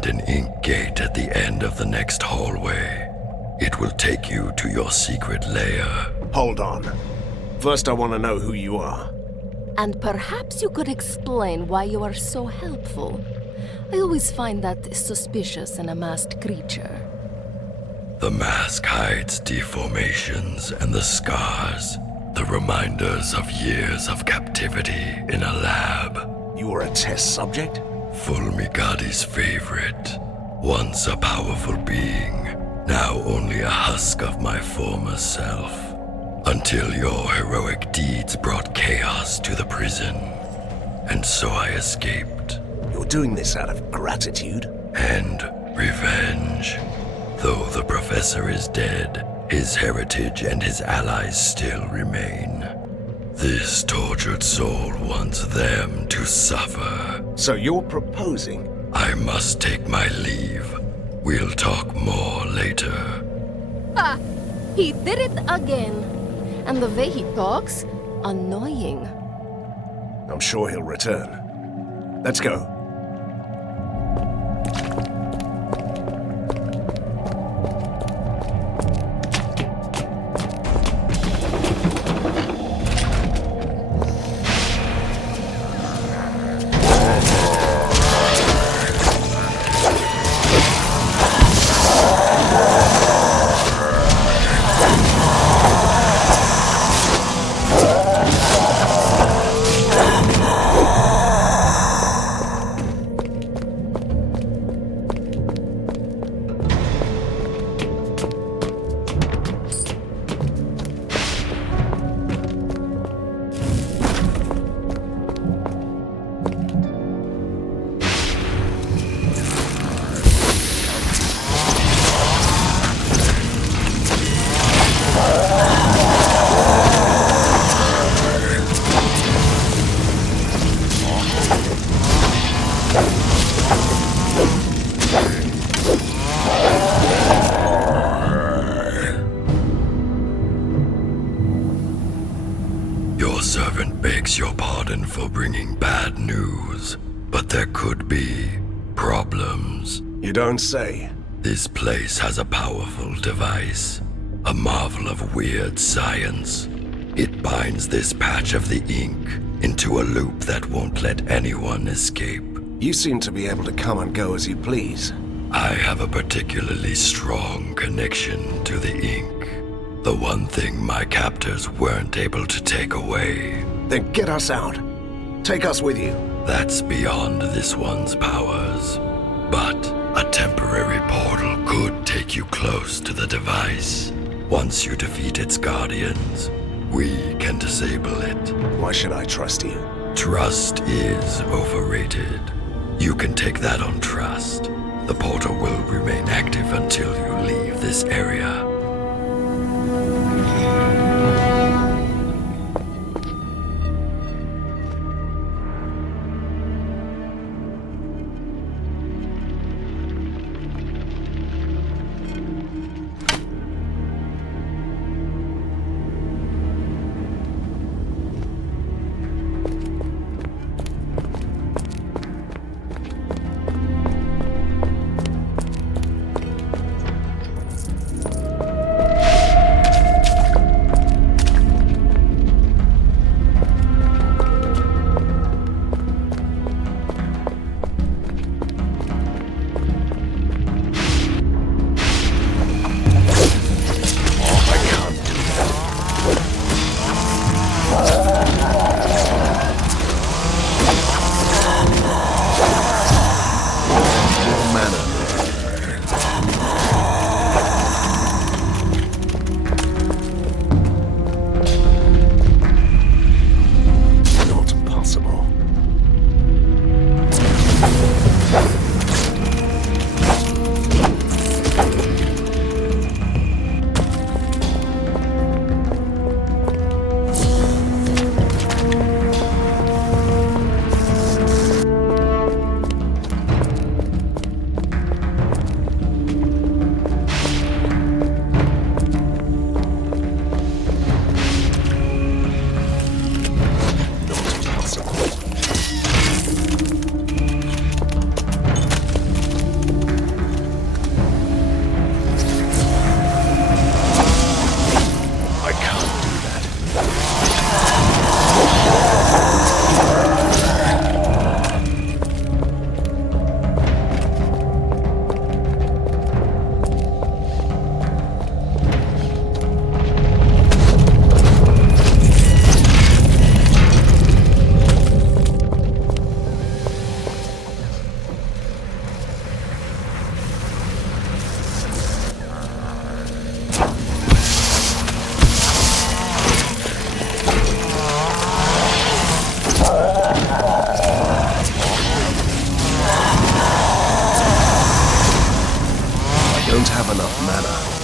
find an ink gate at the end of the next hallway. It will take you to your secret lair. Hold on. First, I want to know who you are. And perhaps you could explain why you are so helpful. I always find that suspicious in a masked creature. The mask hides deformations and the scars, the reminders of years of captivity in a lab. You were a test subject? Fulmigadi's favorite. Once a powerful being, now only a husk of my former self. Until your heroic deeds brought chaos to the prison. And so I escaped. You're doing this out of gratitude? And revenge. Though the professor is dead, his heritage and his allies still remain. This tortured soul wants them to suffer. So you're proposing? I must take my leave. We'll talk more later. Ah! He did it again. And the way he talks, annoying. I'm sure he'll return. Let's go. Your servant begs your pardon for bringing bad news, but there could be problems. You don't say. This place has a powerful device, a marvel of weird science. It binds this patch of the ink into a loop that won't let anyone escape. You seem to be able to come and go as you please. I have a particularly strong connection to the ink. The one thing my captors weren't able to take away. Then get us out. Take us with you. That's beyond this one's powers. But a temporary portal could take you close to the device. Once you defeat its guardians, we can disable it. Why should I trust you? Trust is overrated. You can take that on trust. The portal will remain active until you leave this area. enough mana.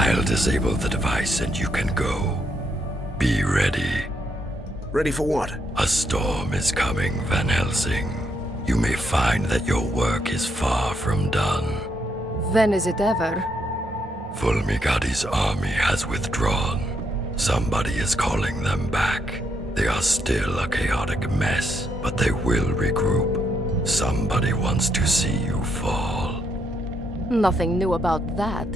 I'll disable the device and you can go. Be ready. Ready for what? A storm is coming, Van Helsing. You may find that your work is far from done. When is it ever? Fulmigati's army has withdrawn. Somebody is calling them back. They are still a chaotic mess, but they will regroup. Somebody wants to see you fall. Nothing new about that.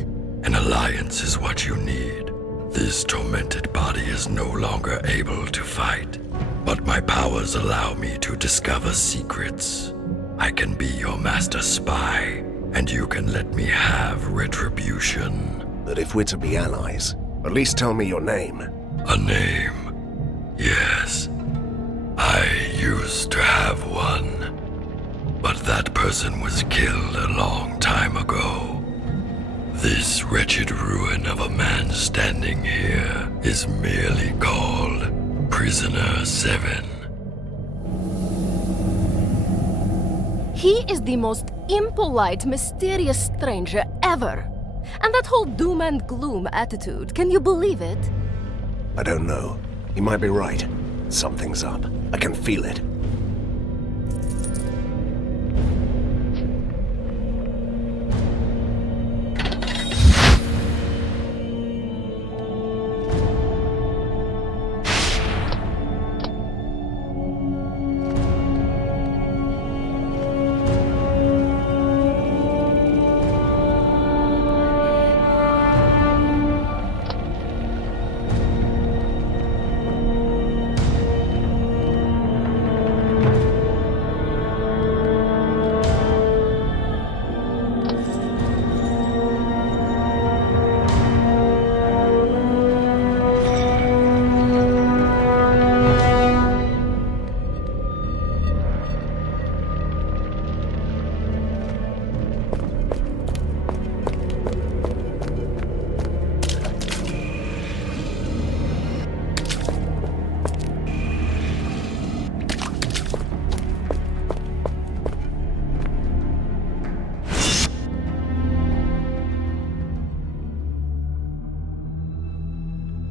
An alliance is what you need. This tormented body is no longer able to fight, but my powers allow me to discover secrets. I can be your master spy, and you can let me have retribution. But if we're to be allies, at least tell me your name. A name? Yes. I used to have one, but that person was killed a long time ago. This wretched ruin of a man standing here is merely called Prisoner 7. He is the most impolite, mysterious stranger ever. And that whole doom and gloom attitude, can you believe it? I don't know. He might be right. Something's up. I can feel it.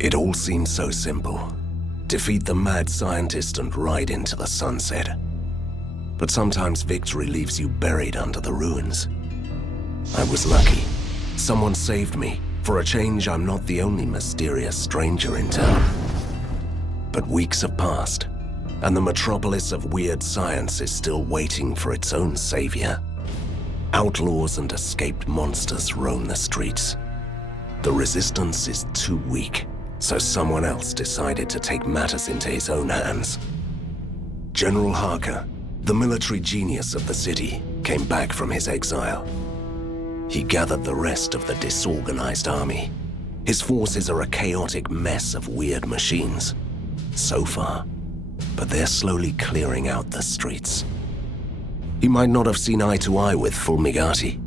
It all seems so simple. Defeat the mad scientist and ride into the sunset. But sometimes victory leaves you buried under the ruins. I was lucky. Someone saved me. For a change, I'm not the only mysterious stranger in town. But weeks have passed, and the metropolis of weird science is still waiting for its own savior. Outlaws and escaped monsters roam the streets. The resistance is too weak, so someone else decided to take matters into his own hands. General Harker, the military genius of the city, came back from his exile. He gathered the rest of the disorganized army. His forces are a chaotic mess of weird machines. So far, but they're slowly clearing out the streets. He might not have seen eye to eye with Fulmigati,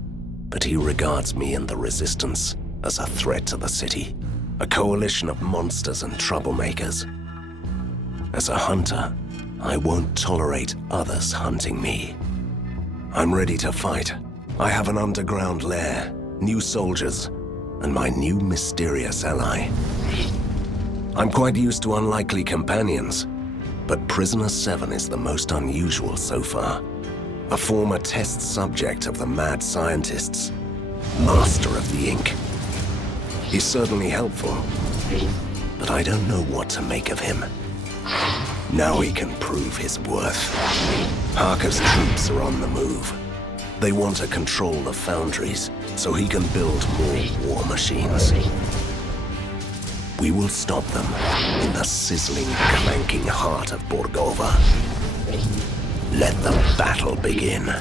but he regards me and the Resistance as a threat to the city, a coalition of monsters and troublemakers. As a hunter, I won't tolerate others hunting me. I'm ready to fight. I have an underground lair, new soldiers, and my new mysterious ally. I'm quite used to unlikely companions, but Prisoner 7 is the most unusual so far. A former test subject of the mad scientists, master of the ink. He's certainly helpful, but I don't know what to make of him. Now he can prove his worth. Harker's troops are on the move. They want to control the foundries, so he can build more war machines. We will stop them in the sizzling, clanking heart of Borgova. Let the battle begin.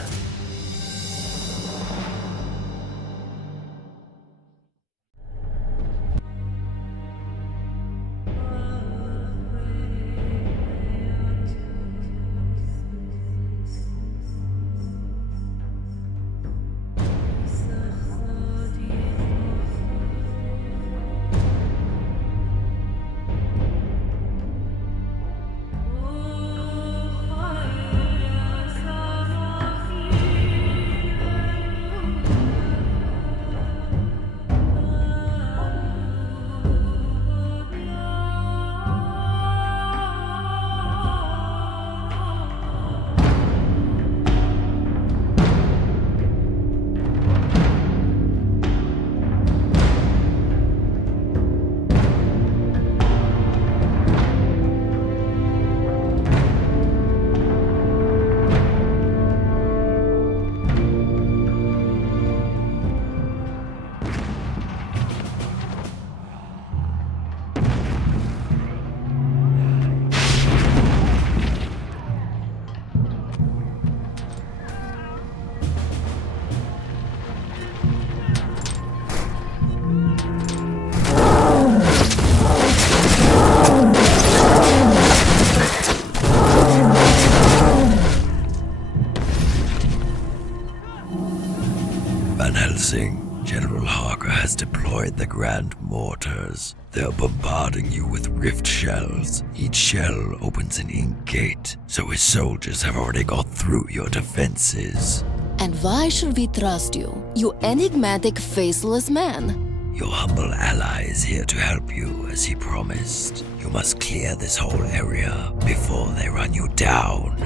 Helsing, General Harker has deployed the Grand Mortars. They're bombarding you with rift shells. Each shell opens an ink gate, so his soldiers have already got through your defenses. And why should we trust you, you enigmatic, faceless man? Your humble ally is here to help you, as he promised. You must clear this whole area before they run you down.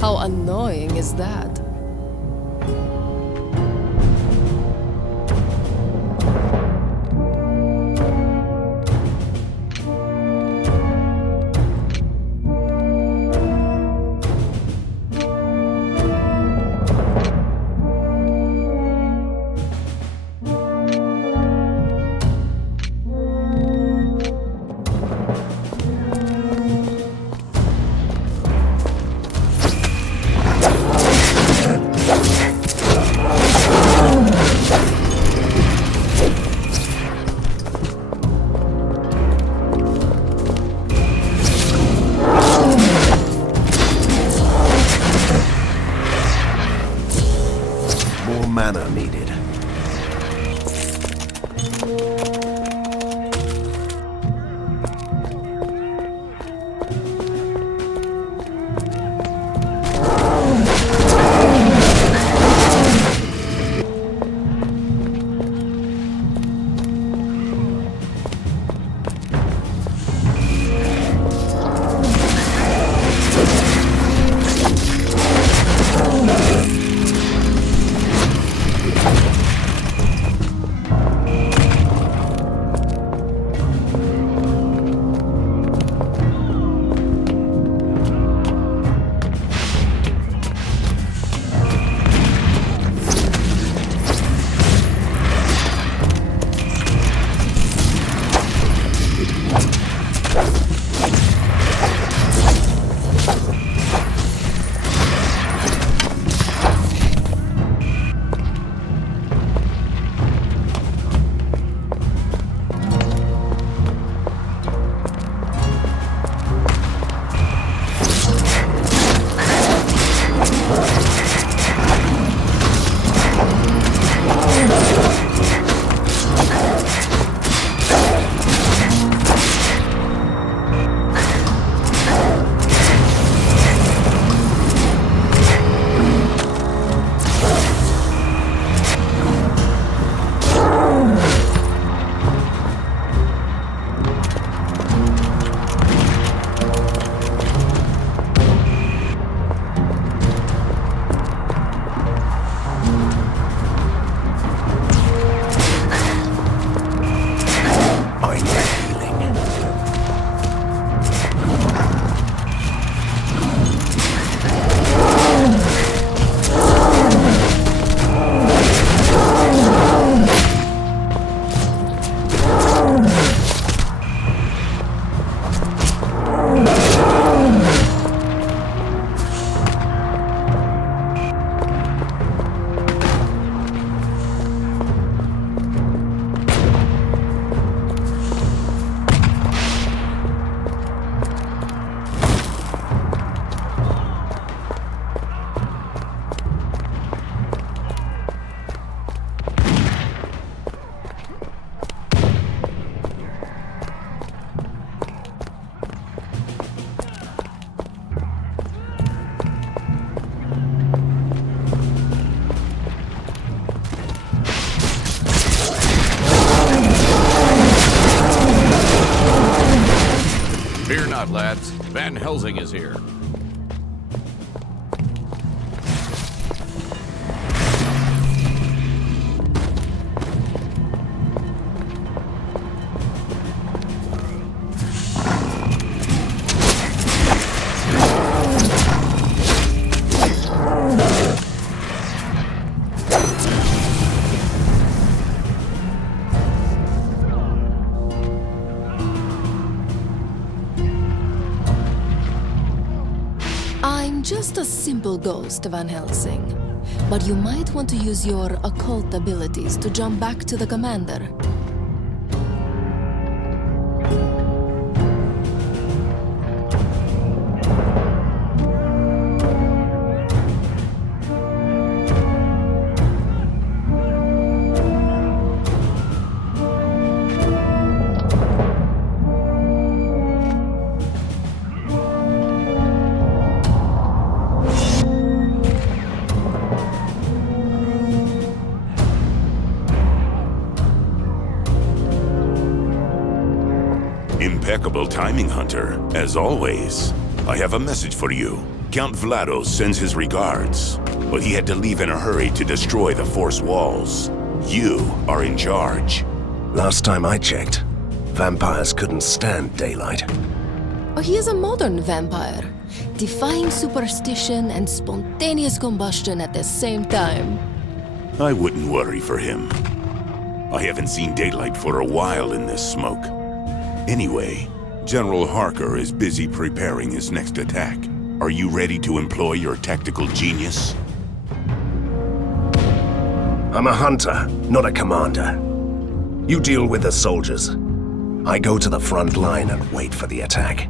How annoying is that? Mana needed. out, lads. Van Helsing is here. I'm just a simple ghost, Van Helsing. But you might want to use your occult abilities to jump back to the commander. Impeccable timing, Hunter, as always. I have a message for you. Count Vlados sends his regards, but he had to leave in a hurry to destroy the Force walls. You are in charge. Last time I checked, vampires couldn't stand daylight. Oh, he is a modern vampire, defying superstition and spontaneous combustion at the same time. I wouldn't worry for him. I haven't seen daylight for a while in this smoke. Anyway, General Harker is busy preparing his next attack. Are you ready to employ your tactical genius? I'm a hunter, not a commander. You deal with the soldiers. I go to the front line and wait for the attack.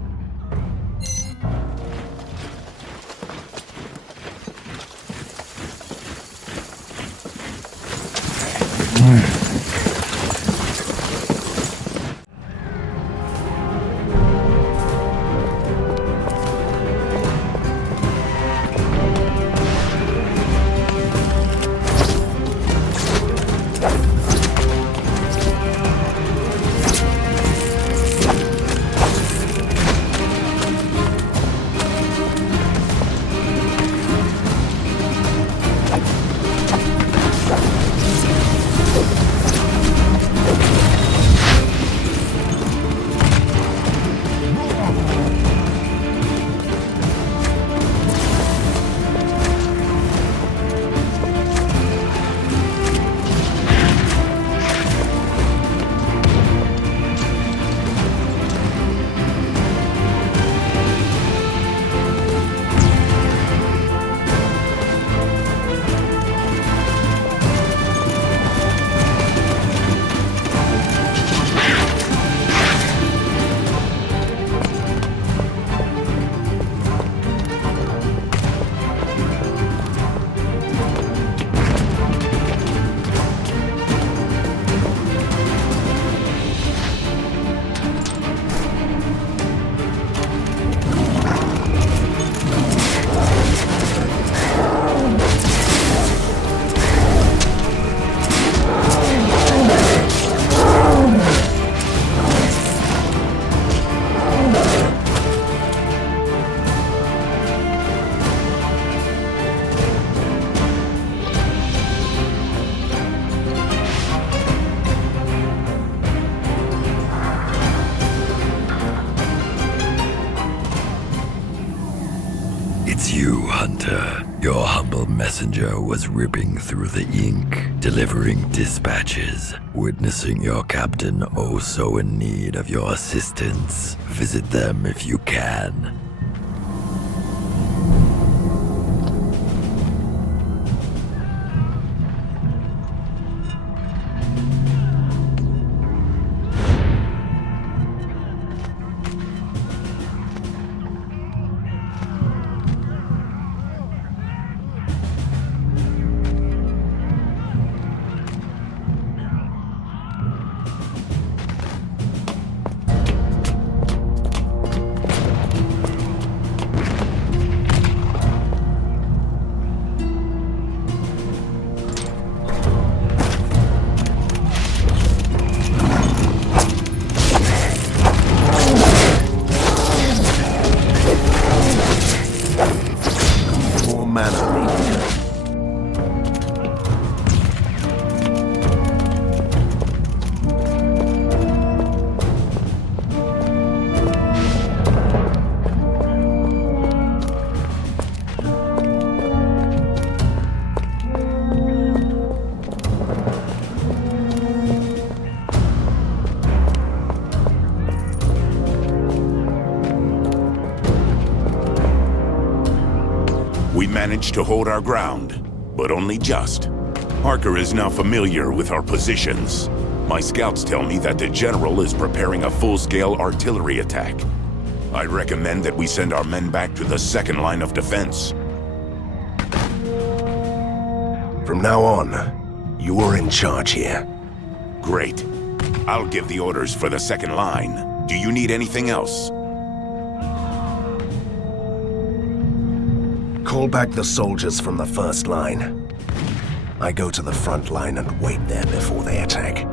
It's you, Hunter. Your humble messenger was ripping through the ink, delivering dispatches, witnessing your captain oh so in need of your assistance. Visit them if you can. We managed to hold our ground, but only just. Harker is now familiar with our positions. My scouts tell me that the General is preparing a full-scale artillery attack. I recommend that we send our men back to the second line of defense. From now on, you are in charge here. Great. I'll give the orders for the second line. Do you need anything else? Call back the soldiers from the first line. I go to the front line and wait there before they attack.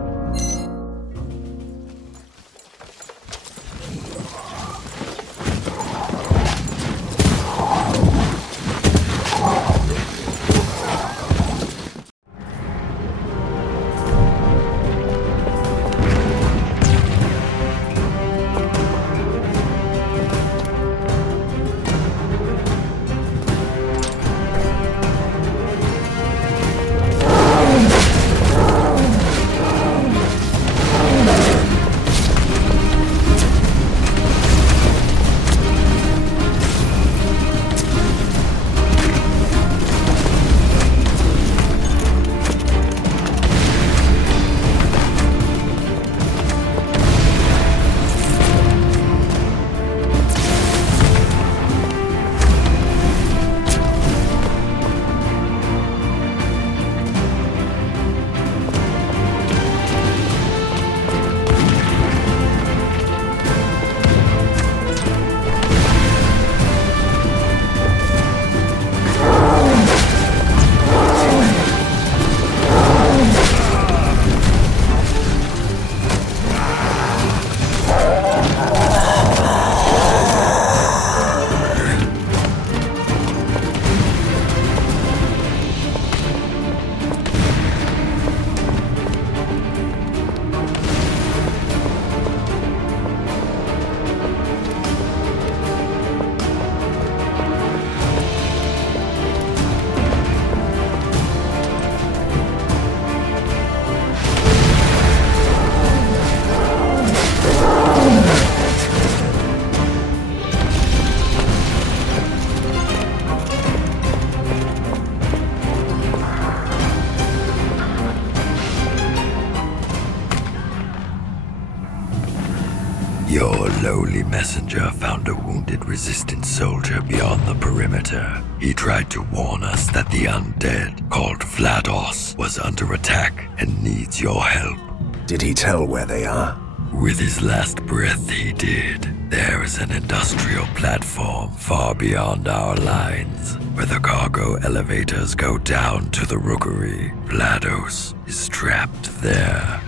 Your lowly messenger found a wounded resistance soldier beyond the perimeter. He tried to warn us that the undead, called Vlados, was under attack and needs your help. Did he tell where they are? With his last breath, he did. There is an industrial platform far beyond our lines, where the cargo elevators go down to the rookery. Vlados is trapped there.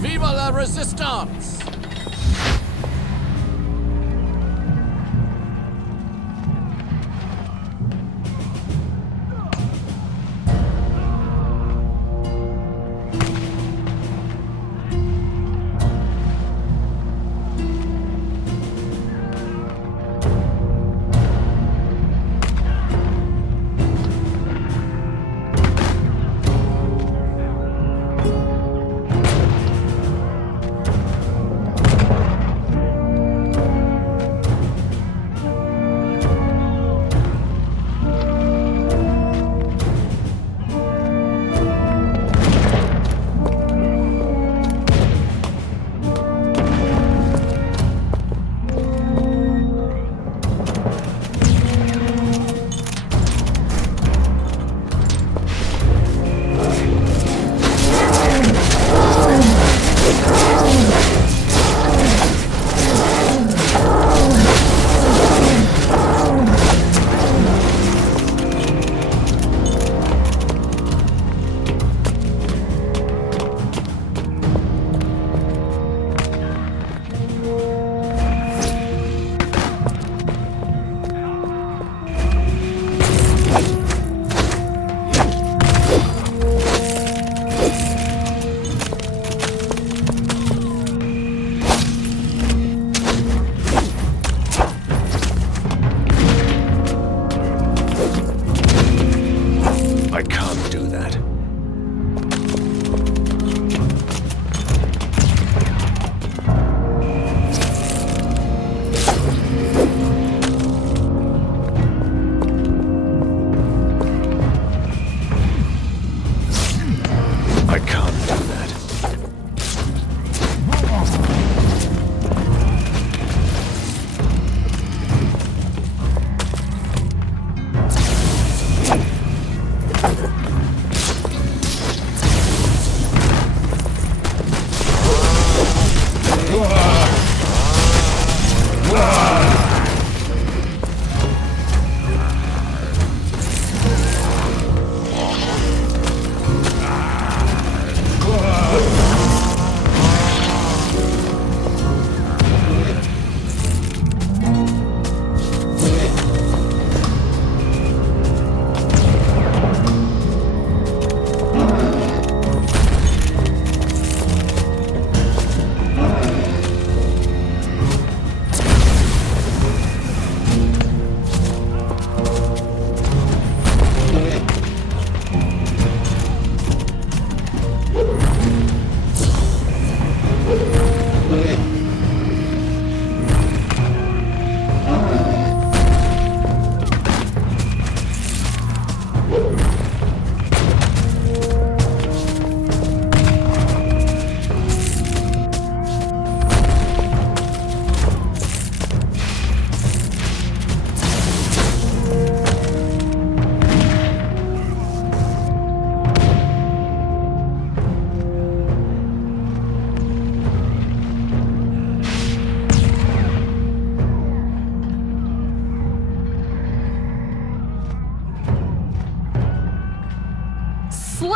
Viva la Resistance!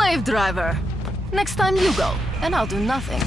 Slave driver. Next time you go, and I'll do nothing.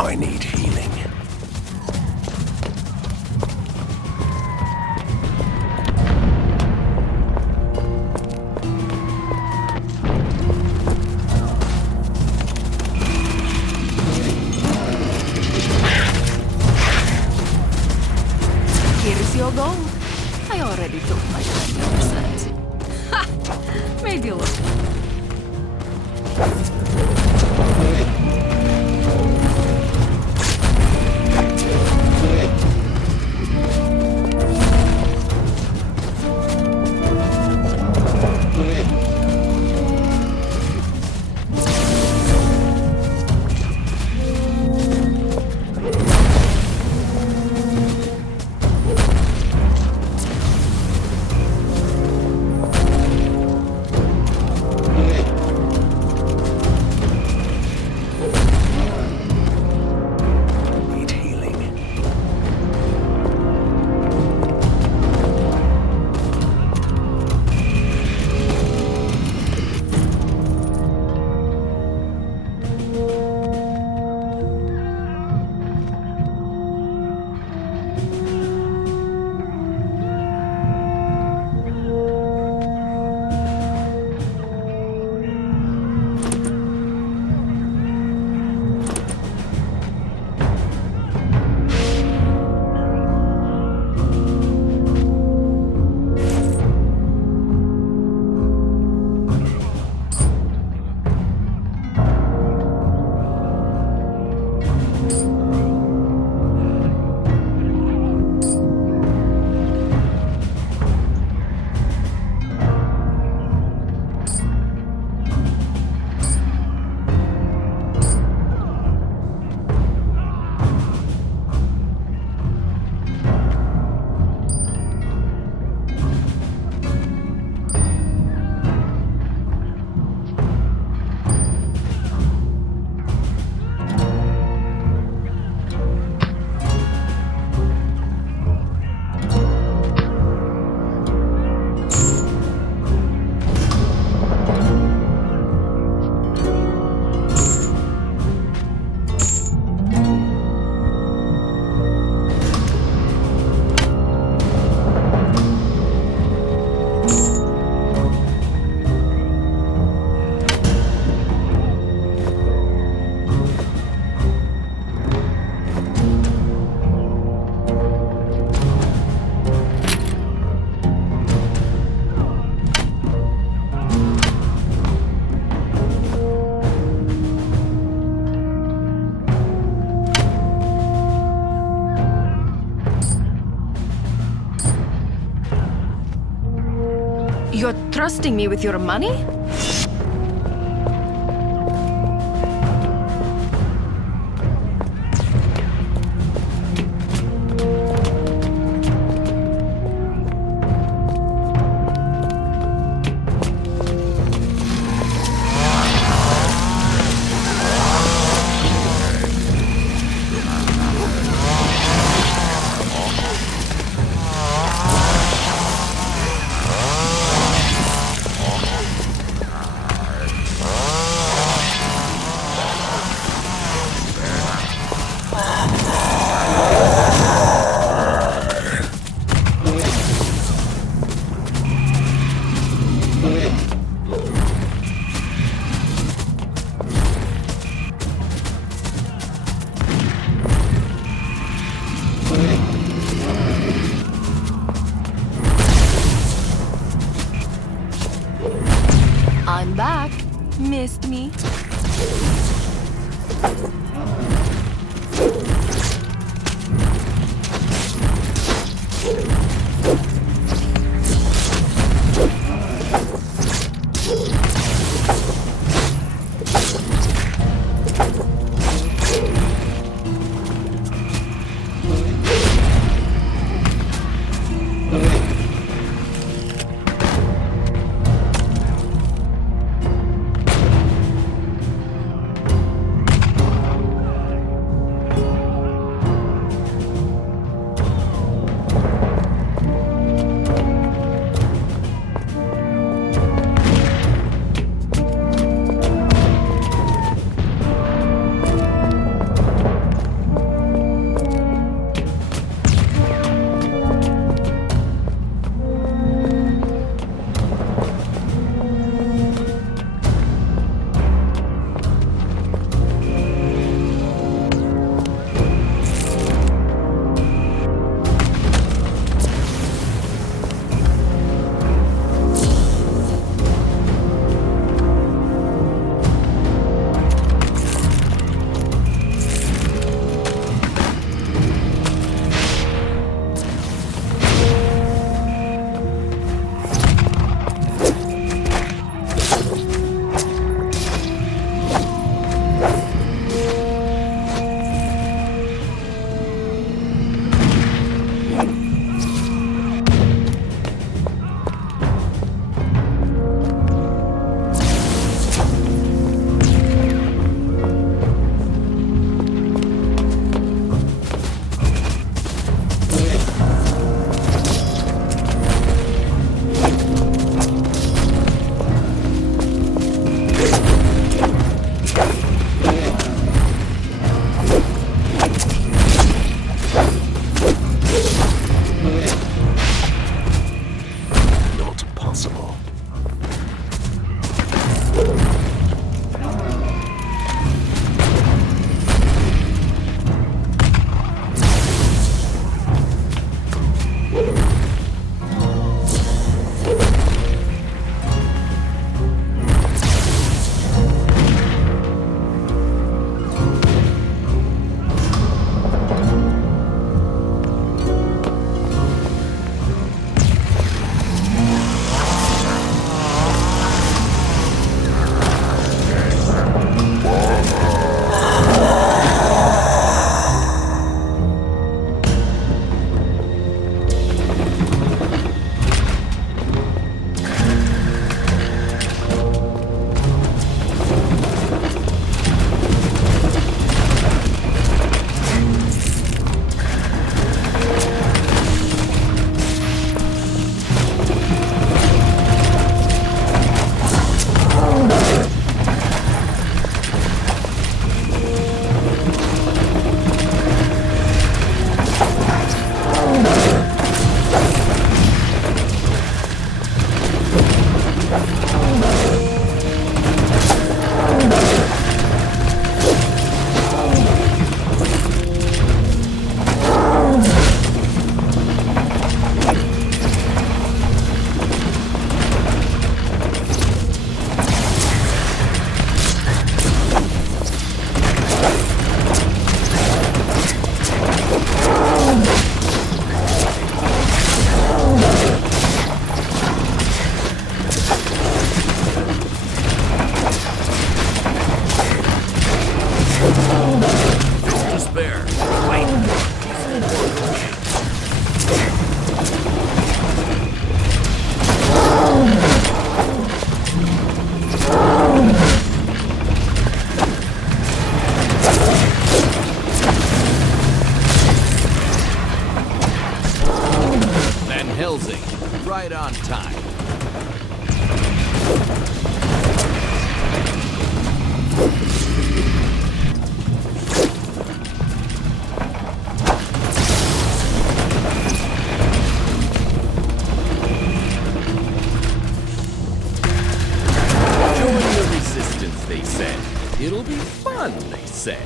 I need healing. Here's your gold. I already took my 20%. Ha! Made you look. Need healing. You're trusting me with your money? I'm back. Missed me? It'll be fun, they say.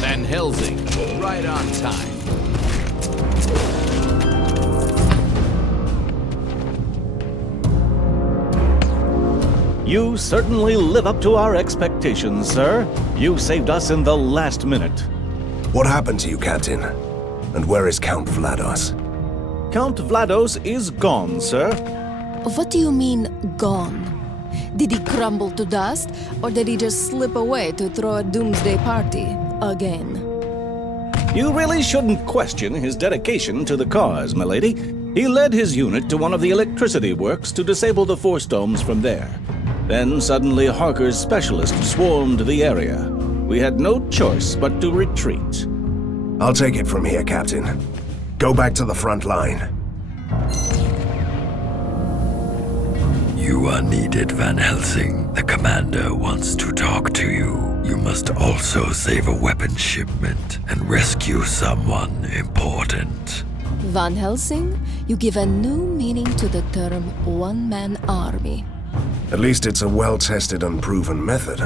Van Helsing, right on time. You certainly live up to our expectations, sir. You saved us in the last minute. What happened to you, Captain? And where is Count Vlados? Count Vlados is gone, sir. What do you mean, gone? Did he crumble to dust, or did he just slip away to throw a doomsday party again? You really shouldn't question his dedication to the cause, milady. He led his unit to one of the electricity works to disable the force domes from there. Then suddenly Harker's specialists swarmed the area. We had no choice but to retreat. I'll take it from here, Captain. Go back to the front line. You are needed, Van Helsing. The commander wants to talk to you. You must also save a weapon shipment and rescue someone important. Van Helsing, you give a new meaning to the term one-man army. At least it's a well-tested and proven method.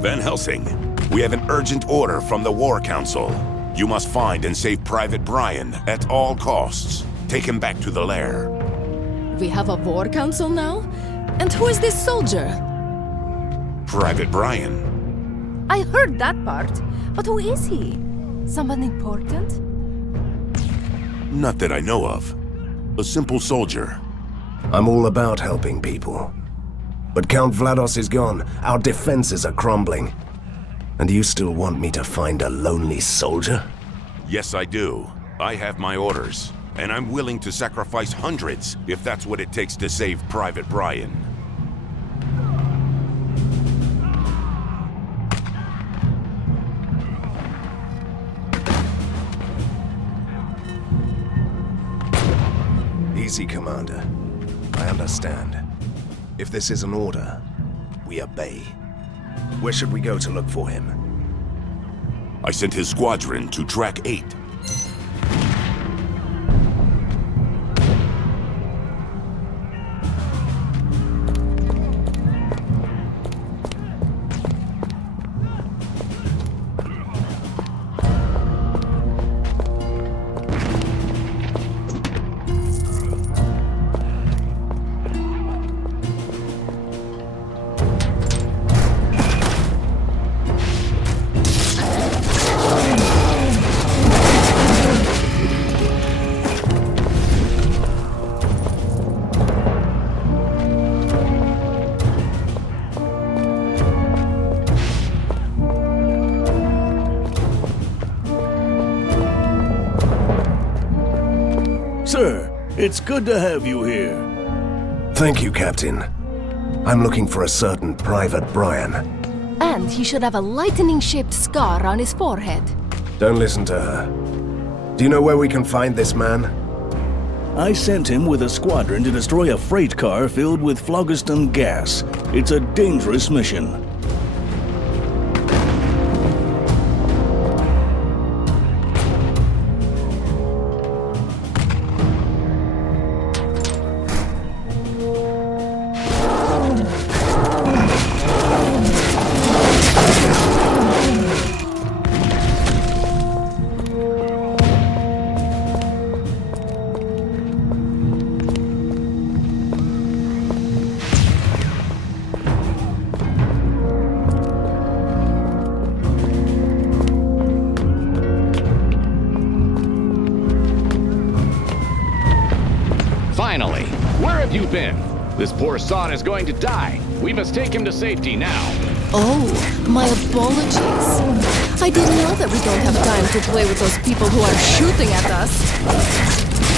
Van Helsing, we have an urgent order from the War Council. You must find and save Private Brian at all costs. Take him back to the lair. We have a war council now? And who is this soldier? Private Brian. I heard that part, but who is he? Someone important? Not that I know of. A simple soldier. I'm all about helping people. But Count Vlados is gone. Our defenses are crumbling. And you still want me to find a lonely soldier? Yes, I do. I have my orders. And I'm willing to sacrifice hundreds if that's what it takes to save Private Brian. Easy, Commander. I understand. If this is an order, we obey. Where should we go to look for him? I sent his squadron to Track 8. Sir, it's good to have you here. Thank you, Captain. I'm looking for a certain Private Brian. And he should have a lightning-shaped scar on his forehead. Don't listen to her. Do you know where we can find this man? I sent him with a squadron to destroy a freight car filled with phlogiston gas. It's a dangerous mission. Finally! Where have you been? This poor sod is going to die. We must take him to safety now. Oh, my apologies. I didn't know that we don't have time to play with those people who are shooting at us.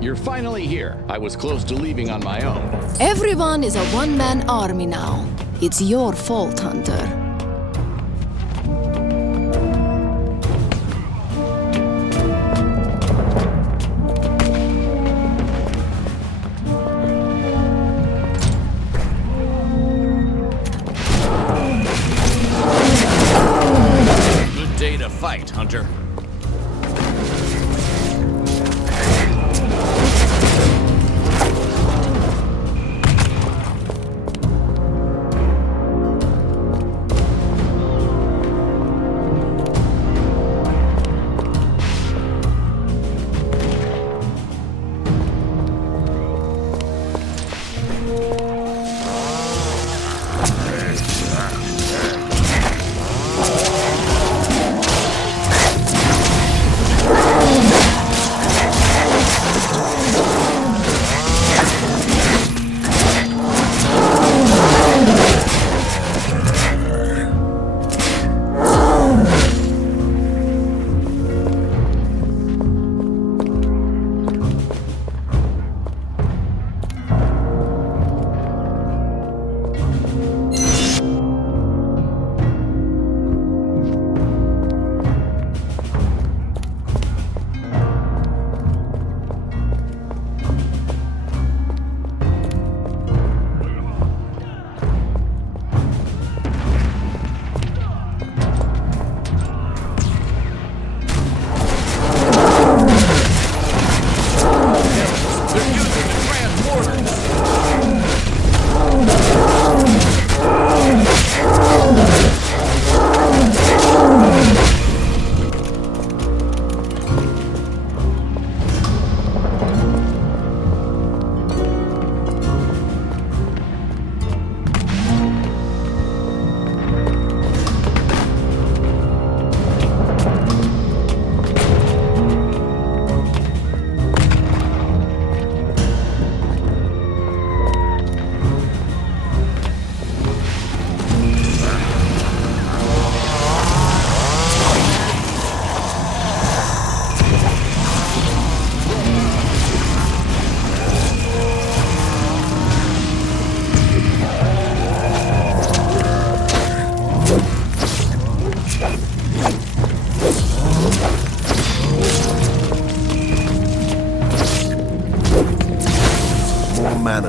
You're finally here. I was close to leaving on my own. Everyone is a one-man army now. It's your fault, Hunter. Good day to fight, Hunter.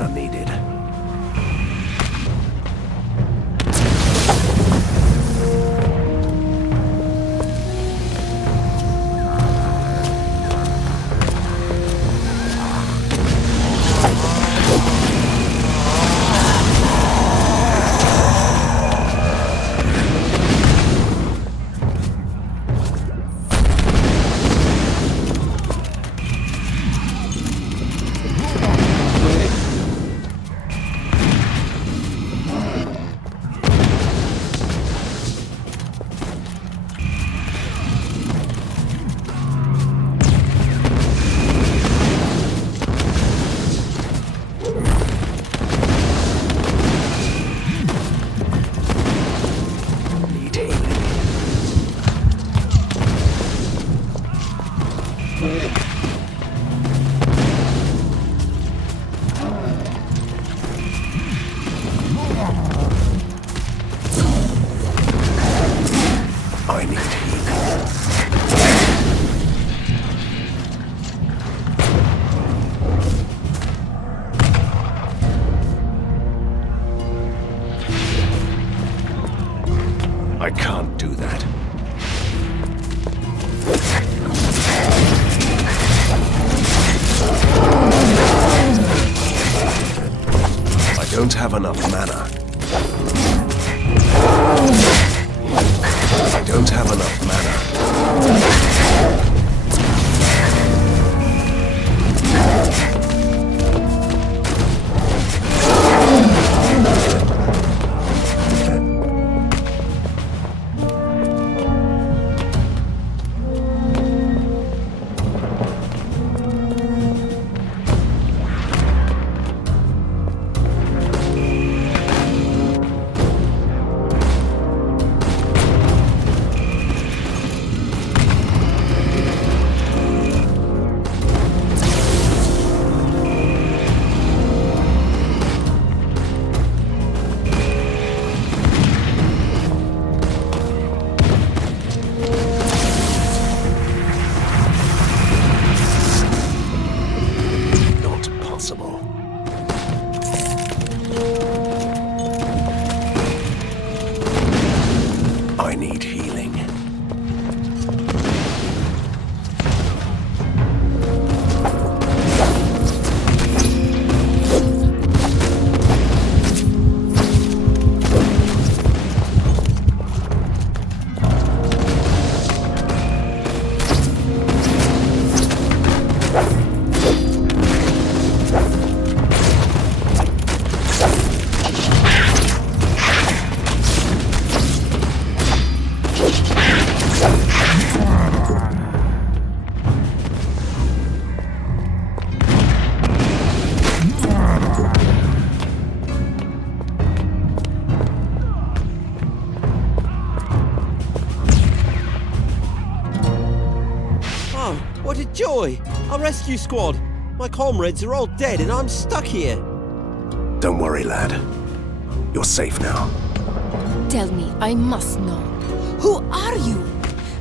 mana needed. I can't do that. I don't have enough mana. I don't have enough mana. I need healing. What a joy! Our rescue squad! My comrades are all dead and I'm stuck here! Don't worry, lad. You're safe now. Tell me, I must know. Who are you?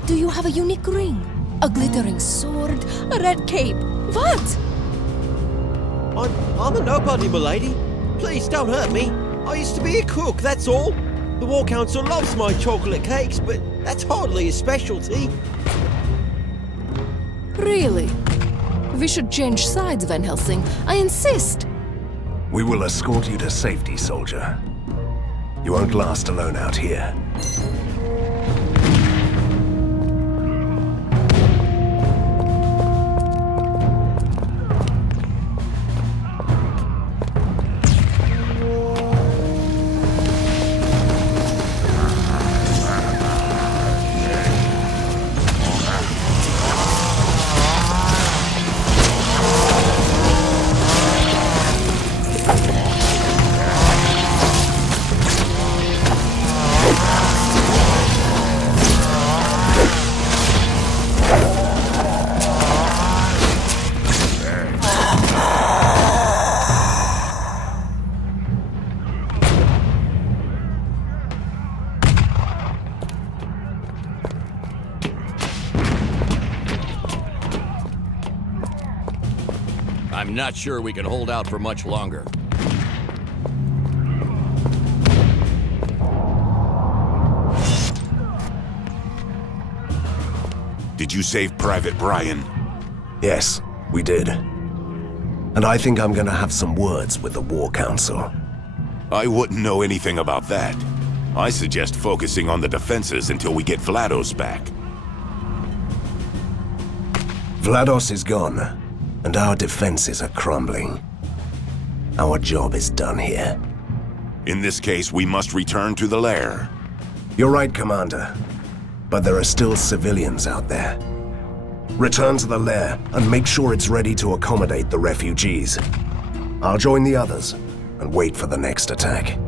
Do you have a unique ring? A glittering sword? A red cape? What? I'm a nobody, milady. Please don't hurt me. I used to be a cook, that's all. The War Council loves my chocolate cakes, but that's hardly a specialty. Really? We should change sides, Van Helsing. I insist. We will escort you to safety, soldier. You won't last alone out here. I'm not sure we can hold out for much longer. Did you save Private Brian? Yes, we did. And I think I'm gonna have some words with the War Council. I wouldn't know anything about that. I suggest focusing on the defenses until we get Vlados back. Vlados is gone, and our defenses are crumbling. Our job is done here. In this case, we must return to the lair. You're right, Commander. But there are still civilians out there. Return to the lair and make sure it's ready to accommodate the refugees. I'll join the others and wait for the next attack.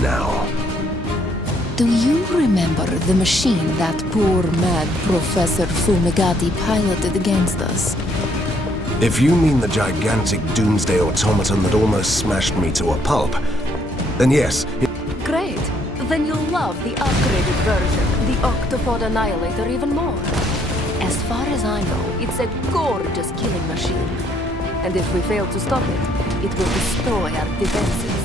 now. Do you remember the machine that poor mad Professor Fumigati piloted against us? If you mean the gigantic doomsday automaton that almost smashed me to a pulp, then yes. Great. Then you'll love the upgraded version, the Octopod Annihilator, even more. As far as I know, it's a gorgeous killing machine. And if we fail to stop it, it will destroy our defenses.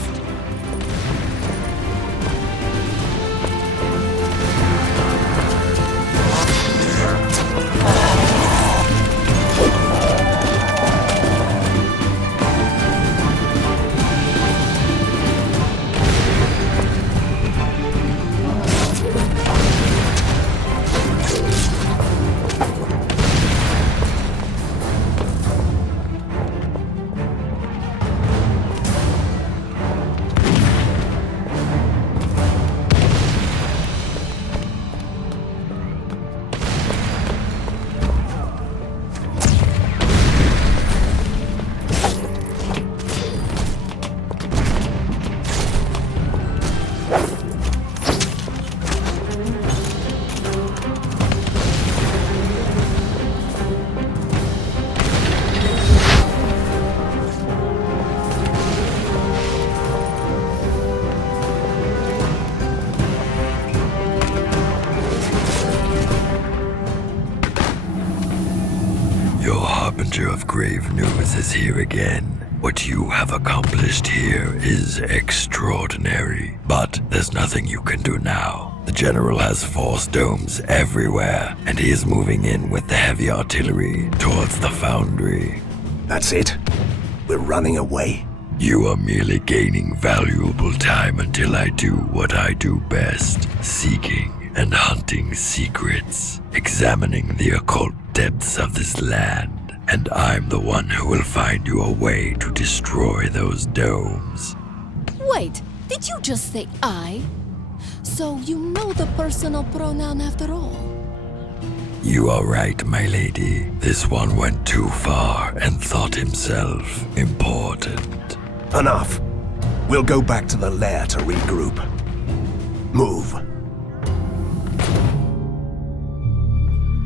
Of grave news is here again. What you have accomplished here is extraordinary, but there's nothing you can do now. The General has force domes everywhere, and he is moving in with the heavy artillery towards the foundry. That's it? We're running away? You are merely gaining valuable time until I do what I do best, seeking and hunting secrets, examining the occult depths of this land. And I'm the one who will find you a way to destroy those domes. Wait, did you just say I? So you know the personal pronoun after all? You are right, my lady. This one went too far and thought himself important. Enough. We'll go back to the lair to regroup. Move.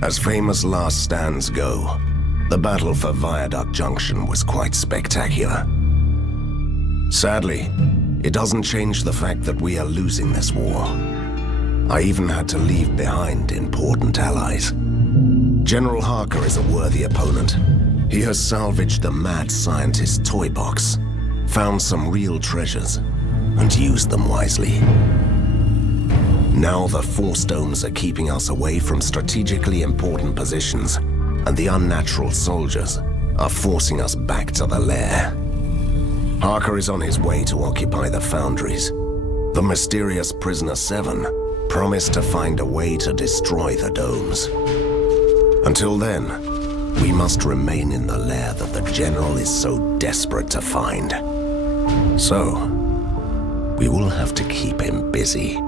As famous last stands go, the battle for Viaduct Junction was quite spectacular. Sadly, it doesn't change the fact that we are losing this war. I even had to leave behind important allies. General Harker is a worthy opponent. He has salvaged the mad scientist toy box, found some real treasures, and used them wisely. Now the force domes are keeping us away from strategically important positions, and the unnatural soldiers are forcing us back to the lair. Harker is on his way to occupy the foundries. The mysterious Prisoner 7 promised to find a way to destroy the domes. Until then, we must remain in the lair that the General is so desperate to find. So, we will have to keep him busy.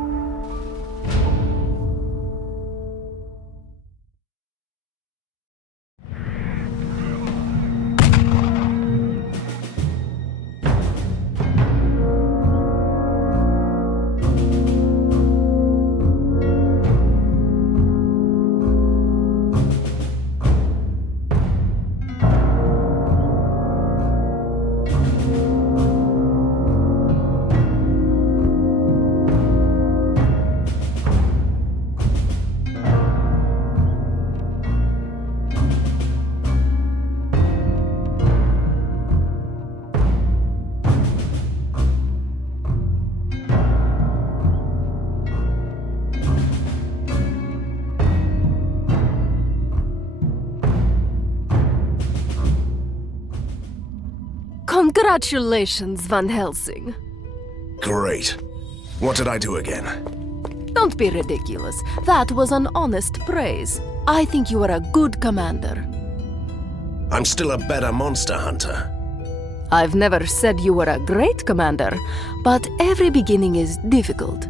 Congratulations, Van Helsing. Great. What did I do again? Don't be ridiculous. That was an honest praise. I think you are a good commander. I'm still a better monster hunter. I've never said you were a great commander, but every beginning is difficult.